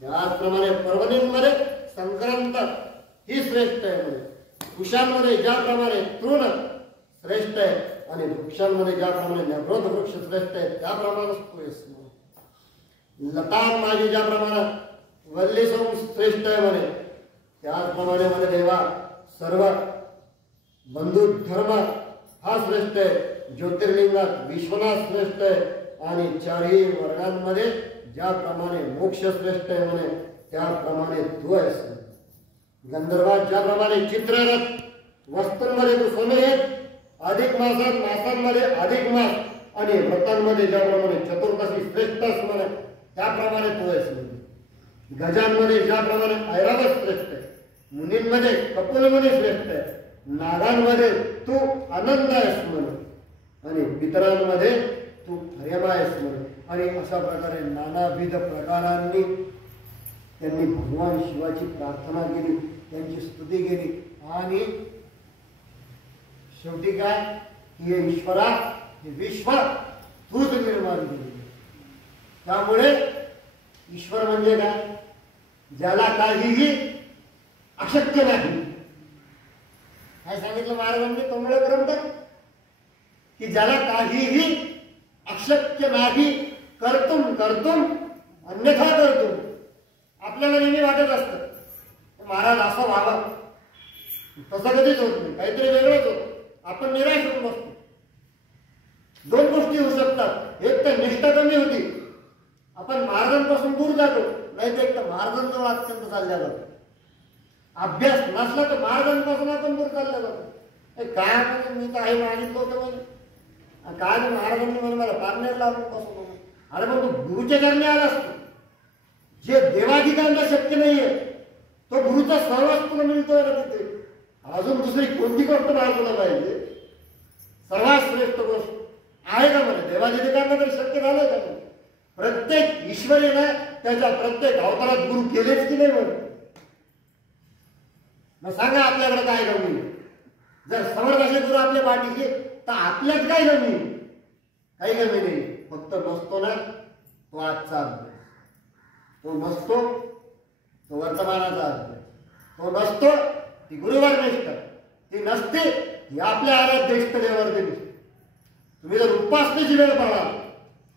त्याचप्रमाणे पर्वणींमध्ये संक्रांत ही श्रेष्ठ आहे म्हणे. कुशांमध्ये ज्याप्रमाणे तृण, श्रेष्ठ आहे आणि वृक्षांमध्ये ज्याप्रमाणे नवरोध वृक्ष श्रेष्ठ आहे त्याप्रमाणेच तू आहेस. लता माझी ज्याप्रमाणे वल्ली श्रेष्ठ आहे म्हणे त्याचप्रमाणे म्हणे देवा सर्व बंधू धर्म हा श्रेष्ठ आहे. ज्योतिर्लिंगात विश्वनाथ श्रेष्ठ आहे आणि चारही वर्गांमध्ये ज्याप्रमाणे मोक्ष श्रेष्ठ आहे म्हणे त्याप्रमाणे तू आहेस. गंधर्वात ज्याप्रमाणे चित्ररथ वस्तूंमध्ये तू सोने अधिक मासात मासांमध्ये अधिक मास आणि व्रतांमध्ये ज्याप्रमाणे चतुर्दशी श्रेष्ठ म्हणे त्याप्रमाणे तू आहेस. गजांमध्ये ज्याप्रमाणे ऐरावत श्रेष्ठ आहे, मुनींमध्ये कपिलमुनी श्रेष्ठ आहे, नागांमध्ये तू आनंद आहेस म्हणे आणि पितरांमध्ये तू हरिमा आहेस म्हणे. आणि अशा प्रकारे नानाविध प्रकारांनी त्यांनी भगवान शिवाची प्रार्थना केली, त्यांची स्तुती केली आणि शेवटी काय की हे ईश्वरा हे विश्व तूच निर्माण केले. त्यामुळे ईश्वर म्हणजे काय, ज्याला काहीही अशक्य नाही. काय सांगितलं महाराजांनी तोंडळे ग्रंथात की ज्याला काहीही अशक्य नाही कर्तुम कर्तुम अन्यथा कर्तुम. आपल्याला नेहमी वाटत असतं महाराज असं व्हावं, तसं कधीच होत नाही, काहीतरी वेगळंच होतं. आपण निराश होऊन बसतो. दोन गोष्टी होऊ शकतात, एक तर निष्ठा कमी होती, आपण महाराजांपासून दूर जातो, नाही तर एक तर महाराजांजवळ अत्यंत चालल्या जातो. अभ्यास नसला तर महाराजांपासून आपण दूर चालल्या जातो. काय म्हणजे मी तर आहे मागितलं होतं म्हणे, काय महाराजांनी म्हणे मला पारनेर लावून बसवलं. अरे मग तू गुरुच्या चरणी आला असतो. जे देवाधिकांना शक्य नाहीये तो गुरुचा सहवास तुला मिळतोय ना तिथे. अजून दुसरी कोणती गोष्ट तुला पाहिजे? सर्वात श्रेष्ठ गोष्ट आहे का म्हणे देवाधिकांना तरी शक्य झालंय का? प्रत्येक ईश्वरीने त्याच्या प्रत्येक अवतारात गुरु केलेच की नाही म्हणे. मग सांगा आपल्याकडे काय कमी? जर समर्थ असे गुरु आपल्या पाठीचे तर आपल्यात काय कमी? काही कमी नाही. फक्त नसतो ना तो आजचा अभ्यास, तो नसतो तो वर्तमानाचा अभ्यास, तो नसतो ती गुरुवार निष्ठा, ती नसते ती आपल्या आराध्य इष्ट देवावर दिली. तुम्ही जर उपासनेची वेळ पाळाल,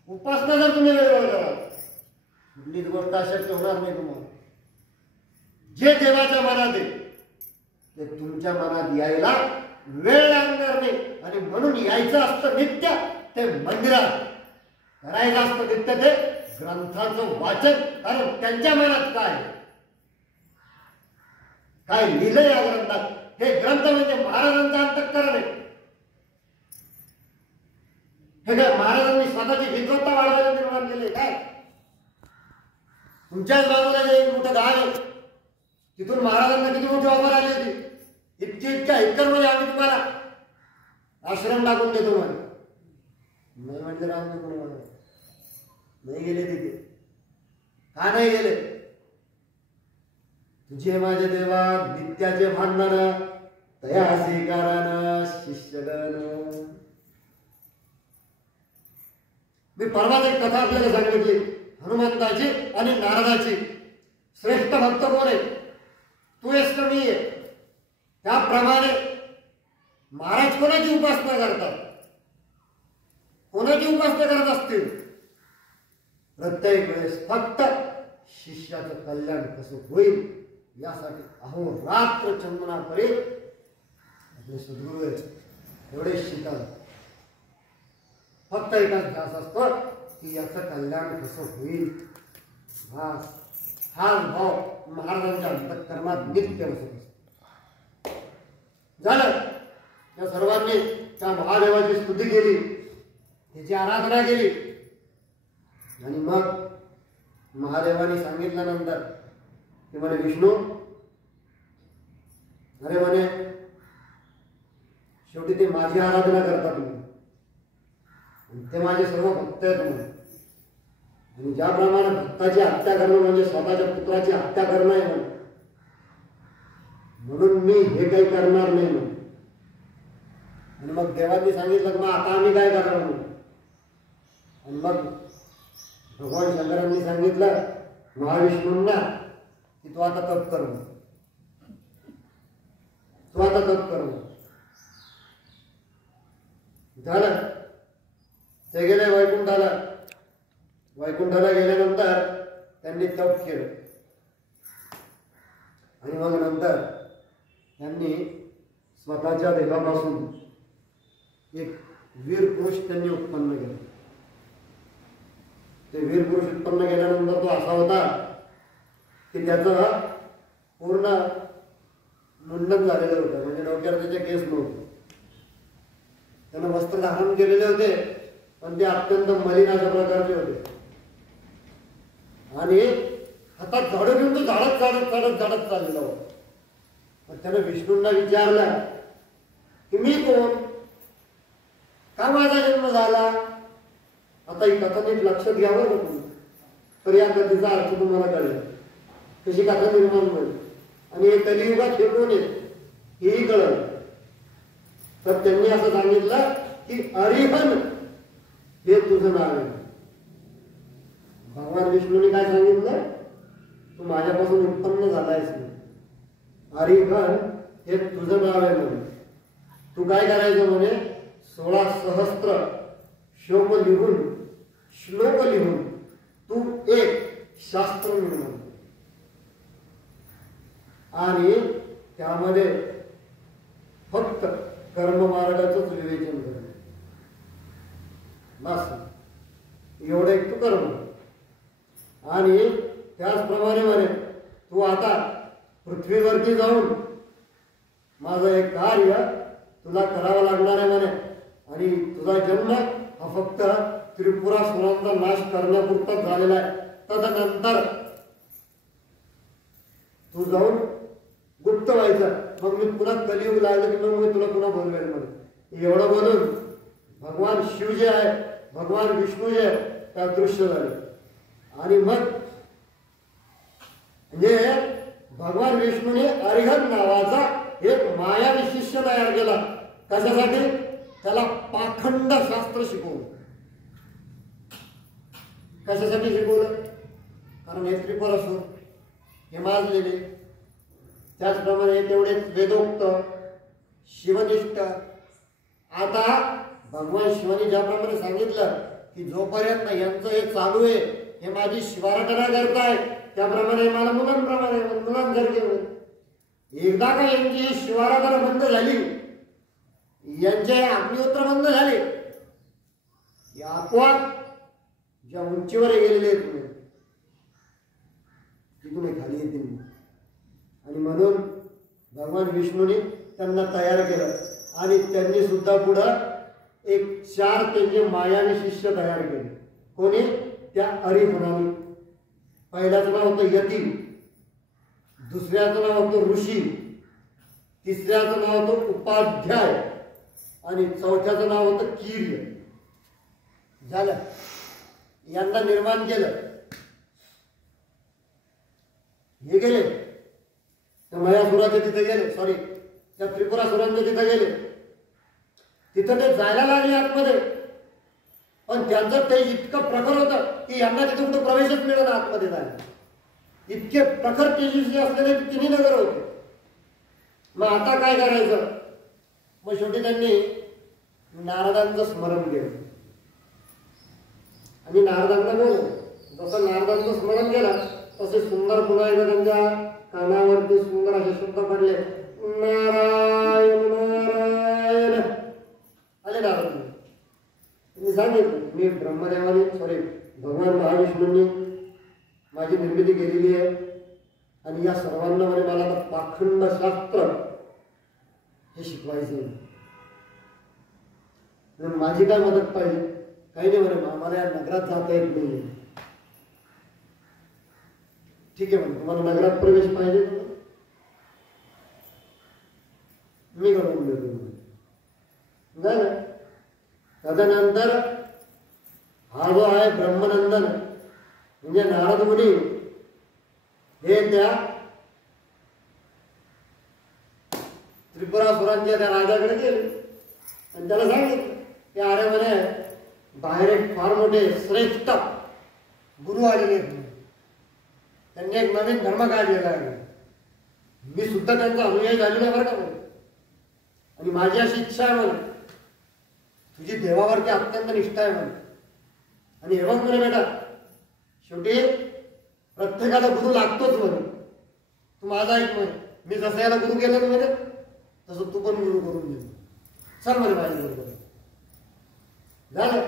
उपासना जर तुम्ही वेळेवर कराल, कुठलीच गोष्ट अशक्य होणार नाही तुम्हाला. जे देवाच्या मनात आहे ते तुमच्या मनात यायला वेळ लागणार नाही. आणि म्हणून यायचं असतं नित्य ते मंदिरात, करायचं असतं नित्य ते ग्रंथाचं वाचन. कारण त्यांच्या मनात काय लिहिलंय या ग्रंथात. हे ग्रंथ म्हणजे महाराजांचा अंतःकरण आहे. हे काय महाराजांनी स्वतःची विद्वत्ता वाढवायला निर्माण केले काय? तुमच्याच बाजूला जे एक मोठं गाव आहे तिथून महाराजांना किती मोठी ऑफर आली होती, इतक्या एकरमध्ये आम्ही तुम्हाला आश्रम टाकून देतो म्हणे. नाही म्हटलं राम नाही गेले तिथे. का नाही गेले? तुझे माझे देवा नित्याचे भांडण तया स्वीकारान शिष्यगण. मी परवाच एक कथा आपल्याला सांगितली हनुमंताची आणि नारदाची. श्रेष्ठ भक्त कोण आहे? तू आहेस का मी आहे? त्याप्रमाणे महाराज कोणाची उपासना करतात? कोणाची उपासना करत असतील? प्रत्येक वेळेस फक्त शिष्याचं कल्याण कसं होईल यासाठी अहोरात्र चंदनापरी आपले सद्गुरू एवढे शिकतात. फक्त एकच ध्यास असतो की याचं कल्याण कसं होईल. हा भाव महाराजांच्या अंतःकरणात नित्य असत असतो. झालं, त्या सर्वांनी त्या महादेवाची स्तुती केली, त्याची आराधना केली. आणि मग महादेवाने सांगितल्यानंतर ते म्हणे विष्णू अरे म्हणे शेवटी ते माझी आराधना करतात म्हणे, ते माझे सर्व भक्त आहेत म्हणे. आणि ज्याप्रमाणे भक्ताची हत्या करणं म्हणजे स्वतःच्या पुत्राची हत्या करणं आहे म्हणे, म्हणून मी हे काही करणार नाही म्हणे. आणि मग देवांनी सांगितलं मग आता आम्ही काय करणार म्हणून. आणि मग भगवान शंकरांनी सांगितलं महाविष्णूंना की तू आता तप कर, तू आता तप कर. झालं. ते गेले वैकुंठाला. वैकुंठाला गेल्यानंतर त्यांनी तप केलं आणि मग नंतर त्यांनी स्वतःच्या देहापासून एक वीर पुरुष त्यांनी उत्पन्न केलं. ते वीर पुरुष उत्पन्न केल्यानंतर तो असा होता की त्याचं पूर्ण मुंडन झालेलं होतं, म्हणजे डोक्यावर त्याचे केस नव्हते. त्यानं वस्त्र धारण केलेले होते पण ते अत्यंत मलिन अशा प्रकारचे होते आणि हातात झाडं घेऊन तो झाडत चाललेला होता. मग त्यानं विष्णूंना विचारलं की मी कोण, का माझा जन्म झाला. आता ही कथा नीट लक्षात घ्यावं ना तुम्ही, तर या कथेचा अर्थ तुम्हाला कळेल, कशी कथा निर्माण होईल आणि हे कलियुगात हे कोण आहेत हेही कळलं. तर त्यांनी असं सांगितलं की अरिहन हे तुझं नाव आहे. भगवान विष्णूने काय सांगितलं, तू माझ्यापासून उत्पन्न झालायस. अरिहन हे तुझं नाव आहे म्हणे. तू काय करायचं म्हणे, 16 सहस्त्र श्लोक लिहून तू एक शास्त्र निर्माण आणि त्यामध्ये फक्त कर्ममार्गाचंच विवेचन कर. बस एवढं एक तू कर्म. आणि त्याचप्रमाणे म्हणे तू आता पृथ्वीवरती जाऊन माझं एक कार्य तुला करावं लागणार आहे म्हणे. आणि तुझा जन्म हा फक्त त्रिपुरासुरांचा नाश करण्यापुरताच झालेला आहे. तदनंतर तू जाऊन गुप्त व्हायचं, मग मी पुन्हा कलियुग लागलं की मग मी तुला पुन्हा बोलवेल म्हणे. एवढं बोलून भगवान शिव जे आहे, भगवान विष्णू जे आहे त्या दृश्य झाले. आणि मग म्हणजे भगवान विष्णूने अरिहंत नावाचा एक मायावी शिष्य तयार केला. कशासाठी, त्याला पाखंड शास्त्र शिकवलं. कशासाठी शिकवलं, कारण हे त्रिपुरासुर हे माजलेले, त्याचप्रमाणे तेवढे वेदोक्त शिवनिष्ठ. आता भगवान शिवानी ज्याप्रमाणे सांगितलं की जोपर्यंत यांचं हे चालू आहे, हे माझी शिवाराधना करताय, त्याप्रमाणे मला मुलांसारखे होईल. एकदा का यांची शिवाराधना बंद झाली, यांचे अग्निहोत्र बंद झाले, या आपोआप ज्या उंचीवर गेलेले आहेत तिथून खाली येतील. आणि म्हणून भगवान विष्णूने त्यांना तयार केलं आणि त्यांनी सुद्धा पुढं एक 4 त्यांचे मायावी शिष्य तयार केले. कोणी, त्या अरिहणाने. पहिल्याचं नाव होतं यती, दुसऱ्याचं नाव होतं ऋषी, तिसऱ्याचं नाव होतं उपाध्याय आणि चौथ्याचं नाव होतं कीर्य. झालं, यांना निर्माण केलं. हे गेले त्या मयासुराच्या तिथे गेले, सॉरी त्या त्रिपुरासुरांच्या तिथे गेले. तिथं ते जायला लागले आतमध्ये, पण त्यांचं ते इतकं प्रखर होतं की यांना तिथे कुठं प्रवेशच मिळत आतमध्ये जायला. इतके प्रखर तेजस्वी असलेले 3 नगर होते. मग आता काय करायचं, मग शेवटी त्यांनी नारदांचं स्मरण केलं आणि नारदांना बोललं. जसं नारदांचं स्मरण केलं तसे सुंदर पुन्हा एकदा त्यांच्या कानावरती सुंदर असे शब्द पडले, नारायण नारायण. आले नारद. मी सांगितलं मी ब्रह्मदेवाने भगवान महाविष्णूंनी माझी निर्मिती केलेली आहे आणि या सर्वांना म्हणे मला आता पाखंड शास्त्र हे शिकवायचं. माझी काय मदत पाहिजे, काही नाही म्हणे, मला या नगरात जाता येत नाही. ठीक आहे म्हणे, तुम्हाला नगरात प्रवेश पाहिजे, मी करून देतो. झालं. तदनंतर हा जो आहे ब्रह्मनंदन म्हणजे नारद मुनी, हे त्या त्रिपुरासुरांच्या त्या राजाकडे गेले आणि त्याला सांगितलं की अरे म्हणे बाहेर एक फार मोठे श्रेष्ठ गुरु आलेले आहेत, त्यांनी एक नवीन धर्म काढलेला आहे, मी सुद्धा त्यांचा अनुयायी झालेला आहे बरं का म्हणे. आणि माझी अशी इच्छा आहे म्हणे तुझी देवावरती अत्यंत निष्ठा आहे म्हणे. आणि हे बघ म्हणे बेटा, शेवटी प्रत्येकाला गुरु लागतोच म्हणे. तू माझा ऐक म्हणे, मी जसं याला गुरु केलं म्हणे तसं तू पण गुरु करून घे. चल म्हणे माझ्या बरोबर. झालं.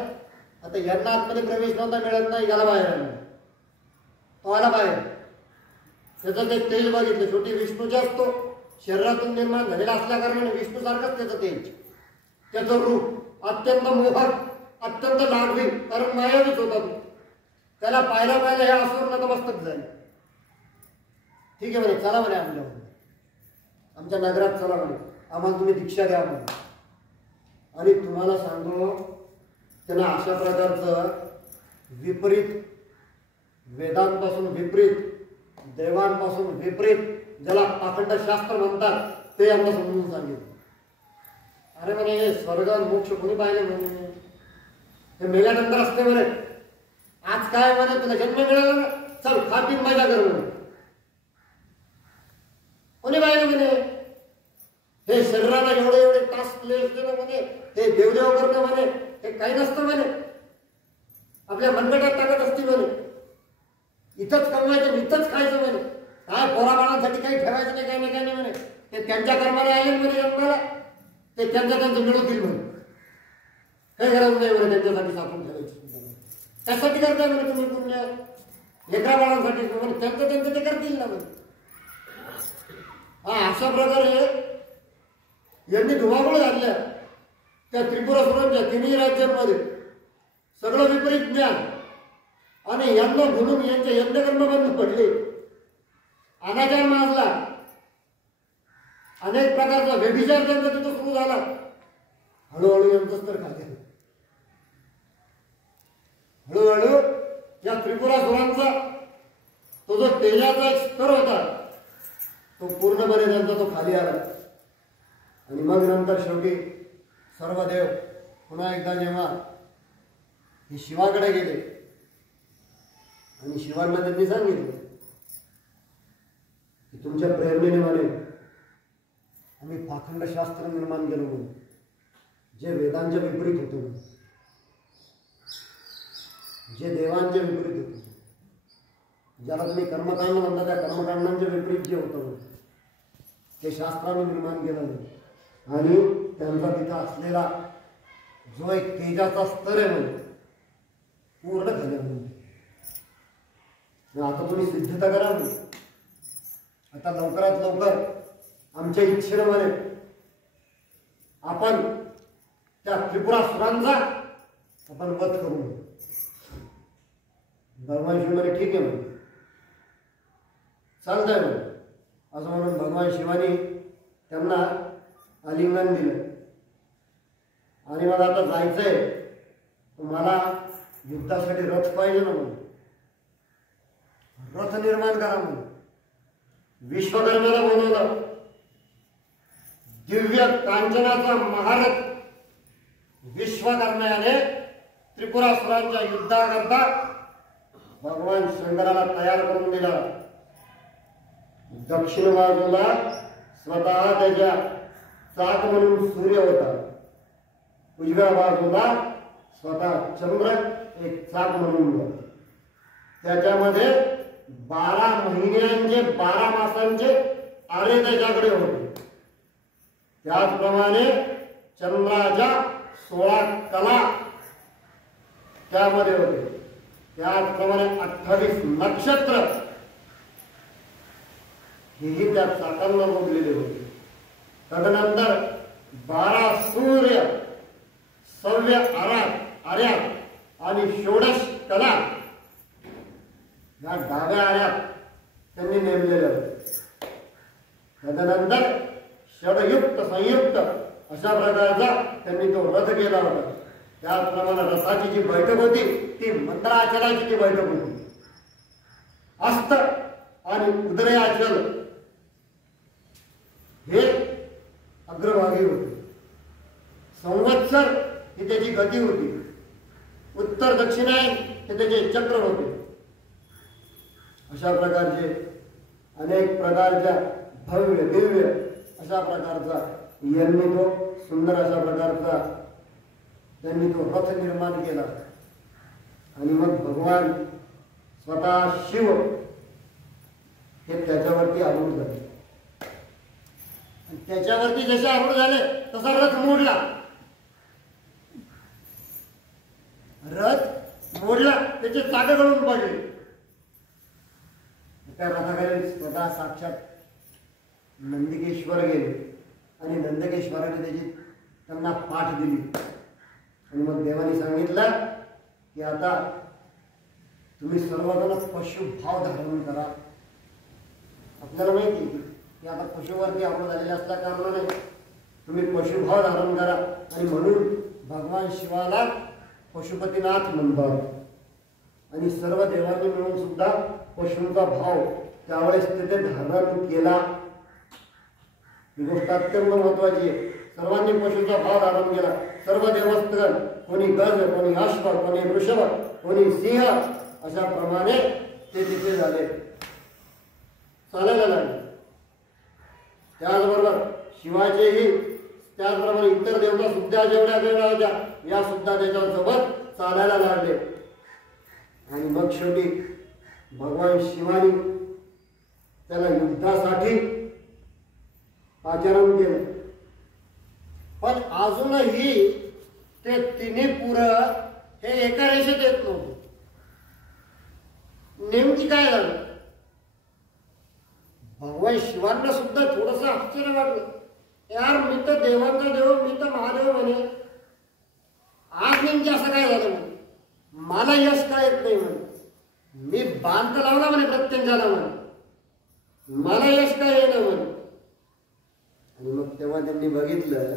आता यांना आतमध्ये प्रवेश नव्हता मिळत नाही, याला बाहेर आला. तो आला बाहेर, त्याचं ते तेज बघितलं. शेवटी विष्णूचे असतो, शरीरातून निर्माण झालेला असल्या कारणाने विष्णू सारखंच त्याचं तेज, त्याचं रूप अत्यंत मोहक, अत्यंत लाडवी, कारण मायावीच होता तो. त्याला पाहायला हे असुर नतमस्तक झाले. ठीक आहे म्हणे, चला म्हणे आमच्या नगरात चला म्हणे, आम्हाला तुम्ही दीक्षा द्या म्हणे. आणि तुम्हाला सांगतो, त्यांना अशा प्रकारचं विपरीत, वेदांपासून विपरीत, देवांपासून विपरीत, ज्याला पाखंड शास्त्र म्हणतात, ते यांना समजून सांगितलं. अरे म्हणे हे स्वर्ग मोक्ष कोणी पाहिले म्हणे, हे मेल्यानंतर असते म्हणे. आज काय म्हणे तुला जन्म मिळाला ना, चल खातीन मजा कर म्हणे. कोणी पाहिले म्हणे हे शरीराला एवढे तास क्लेश देणं म्हणे, हे देवदेव करणं म्हणे, हे काही नसतं म्हणे. आपल्या मनगटात ताकद असते म्हणे, इथंच कमवायचं इथंच खायचं म्हणे. काय पोराबाळांसाठी काही ठेवायचं नाही, काही नाही म्हणे. ते त्यांच्या कर्माने आले म्हणे जन्माला, ते त्यांचं मिळवतील म्हणे. काही गरज नाही म्हणे त्यांच्यासाठी साठवून ठेवायची. त्यासाठी करताय म्हणे तुम्ही पुण्य, लेकरा बाळांसाठी म्हणे, त्यांचं ते करतील ना म्हणे. हा अशा प्रकारे यांनी धुमाकूळ घातल्या त्या त्रिपुरासुरांच्या तिन्ही राज्यांमध्ये. सगळं विपरीत ज्ञान, आणि यांना म्हणून यांचे यज्ञकर्म बंद पडले. अनाचार माजला, अनेक प्रकारचा व्यभिचार त्यांचा तिथं सुरू झाला. हळूहळू यांचं स्तर खाली, हळूहळू या त्रिपुरासुरांचा तो जो तेजाचा एक स्तर होता, तो पूर्णपणे त्यांचा तो खाली आला. आणि मग नंतर शेवटी सर्व देव पुन्हा एकदा जेव्हा हे शिवाकडे गेले, आणि शिवांना त्यांनी सांगितलं की तुमच्या प्रेरणेने म्हणे आम्ही पाखंड शास्त्र निर्माण केलं म्हणून, जे वेदांच्या विपरीत होतं, जे देवांच्या विपरीत होतं, ज्याला तुम्ही कर्मकांड म्हणता त्या कर्मकांडांच्या विपरीत जे होतं ते शास्त्राने निर्माण केलं नाही. आणि त्यांचा तिथं असलेला जो एक तेजाचा स्तर आहे म्हणजे पूर्ण झाले म्हणजे. आता तुम्ही सिद्धता करा, आता लवकरात लवकर आमच्या इच्छेने म्हणे आपण त्या त्रिपुरासुरांचा आपण वध करू. भगवान शिव म्हणे ठीक आहे म्हणे, चालतंय म्हणे. असं म्हणून भगवान शिवानी त्यांना आलिंगन दिलं. आणि मला आता जायचंय, मला युद्धासाठी रथ पाहिजे ना म्हणून, रथ निर्माण करा म्हणून विश्वकर्माला बोलवलं. दिव्य कांचनाचा महारथ विश्वकर्म्याने त्रिपुरासुरांच्या युद्धाकरता भगवान शंकराला तयार करून दिला. दक्षिण बाजूला स्वतः त्याच्या चाक म्हणून सूर्य होता, उजव्या बाजूला स्वतः चंद्र एक चाक म्हणून होता. त्याच्यामध्ये 12 महिन्यांचे 12 मासांचे आरे त्याच्याकडे होते. त्याचप्रमाणे चंद्राच्या 16 कला त्यामध्ये होते. त्याचप्रमाणे 28 नक्षत्र हेही त्या चाकांना मोडलेले होते. तदनंतर 12 सूर्य, 16 आर्यात आणि 16 कला या डाव्या आर्यात त्यांनी नेमलेले होते. तदनंतर षडयुक्त संयुक्त अशा प्रकारचा त्यांनी तो रथ केला होता. त्याचप्रमाणे रथाची जी बैठक होती ती मंत्राचलाची ती बैठक होती. अस्त आणि उदरयाचल हे अग्रभागी होते. संवत्सर ही त्याची गती होती. उत्तर दक्षिणायन हे त्याचे चक्र होते. अशा प्रकारचे अनेक प्रकारच्या भव्य दिव्य अशा प्रकारचा यांनी तो सुंदर अशा प्रकारचा त्यांनी तो रथ निर्माण केला आणि मग भगवान स्वतः शिव हे त्याच्यावरती आरूढ झाले आणि त्याच्यावरती जसे आरूढ झाले तसा रथ मोडला. रथ मोडला, त्याचे चाके गळून पडले. त्या रथाखाली स्वतः साक्षात नंदिकेश्वर गेले आणि नंदकेश्वराने त्याची त्यांना पाठ दिली आणि मग देवाने सांगितलं की आता तुम्ही सर्वजण पशुभाव धारण करा. आपल्याला माहिती की आता पशुवरती आरूढ झालेले असल्या कारणाने तुम्ही पशुभाव धारण करा आणि म्हणून भगवान शिवाला पशुपतीनाथ म्हणतात आणि सर्व देवांनी मिळून सुद्धा पशूंचा भाव त्यावेळेस तिथे धारण केला. ही गोष्ट अत्यंत महत्वाची आहे. सर्वांनी पशूचा भाव धारण केला. सर्व देवस्थगण, कोणी गज, कोणी अश्व, कोणी वृषभ, कोणी सिंह, अशा प्रमाणे ते तिथे झाले, चालायला लागले. त्याचबरोबर शिवाचेही त्याचप्रमाणे इतर देवता सुद्धा जेवढ्या वेगळ्या होत्या या सुद्धा त्याच्यासोबत चालायला लागले. आणि मग शेवटी भगवान शिवानी त्याला युद्धासाठी आचरण केलं. पण अजूनही ते तिन्ही पुरं हे एका रेषेत येत नव्हते. नेमकी काय झालं? भगवान शिवांना सुद्धा थोडस आश्चर्य वाटलं. यार, मी तर देवांचा देव, मी तर महादेव म्हणे, आज नेमकी असं काय झालं म्हणे, मला यश काय येत नाही म्हणे, मी बांध लावला म्हणे प्रत्यंगाला म्हणे, मला यश काय येणं म्हणे. आणि मग तेव्हा त्यांनी बघितलं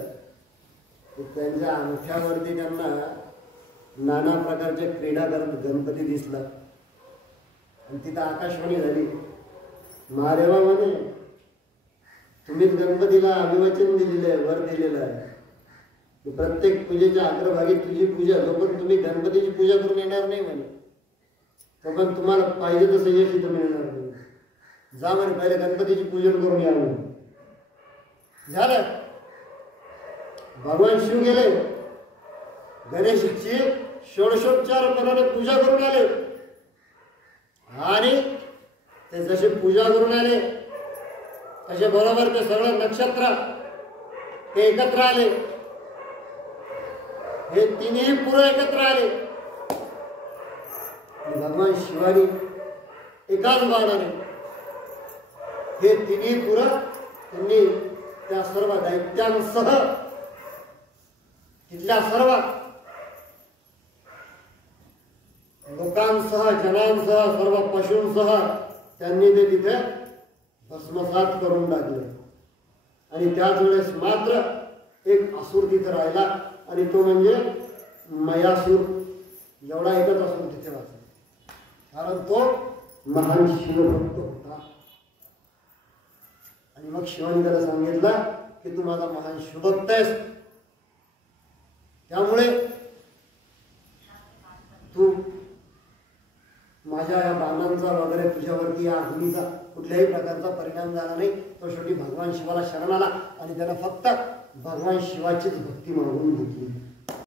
की त्यांच्या अंगठ्यावरती त्यांना नाना प्रकारच्या क्रीडा करत गणपती दिसला आणि तिथं आकाशवाणी झाली. महादेवा म्हणे, तुम्हीच गणपतीला अभिवचन दिलेलं आहे, वर दिलेलं आहे की प्रत्येक पूजेच्या अग्रभागी तुझी पूजा, जोपर्यंत तुम्ही गणपतीची पूजा करून येणार नाही म्हणे तोपर्यंत तुम्हाला पाहिजे तसं यश इथं मिळणार नाही. जा म्हणे, पहिले गणपतीची पूजन करून या म्हणे. झालं. भगवान शिव गेले, गणेशची षोडशोपचार पदाने पूजा करून आले आणि ते जसे पूजा करून आले तसे बरोबर ते सगळं नक्षत्र ते एकत्र आले. हे तिन्ही पुरं एकत्र आले. भगवान शिवानी एकाच बाणाने हे तिन्ही पुरं त्यांनी त्या सर्व दैत्यांसह, तिथल्या सर्व लोकांसह, जनांसह, सर्व पशूंसह त्यांनी ते तिथे भस्मसात करून टाकले. आणि त्याच वेळेस मात्र एक असुर तिथे राहिला आणि तो म्हणजे मयासूर. एवढा एकच असुर तिथे वाचला, कारण तो महान शिवभक्त होता. आणि मग शिवानी त्याला सांगितलं की तू माझा महान शिवभक्त आहेस, त्यामुळे तू माझ्या या बाणांचा वगैरे तुझ्यावरती या अग्नीचा कुठल्याही प्रकारचा परिणाम झाला नाही. तो शेवटी भगवान शिवाला शरण आला आणि त्याला फक्त भगवान शिवाचीच भक्ती मागून घेतली.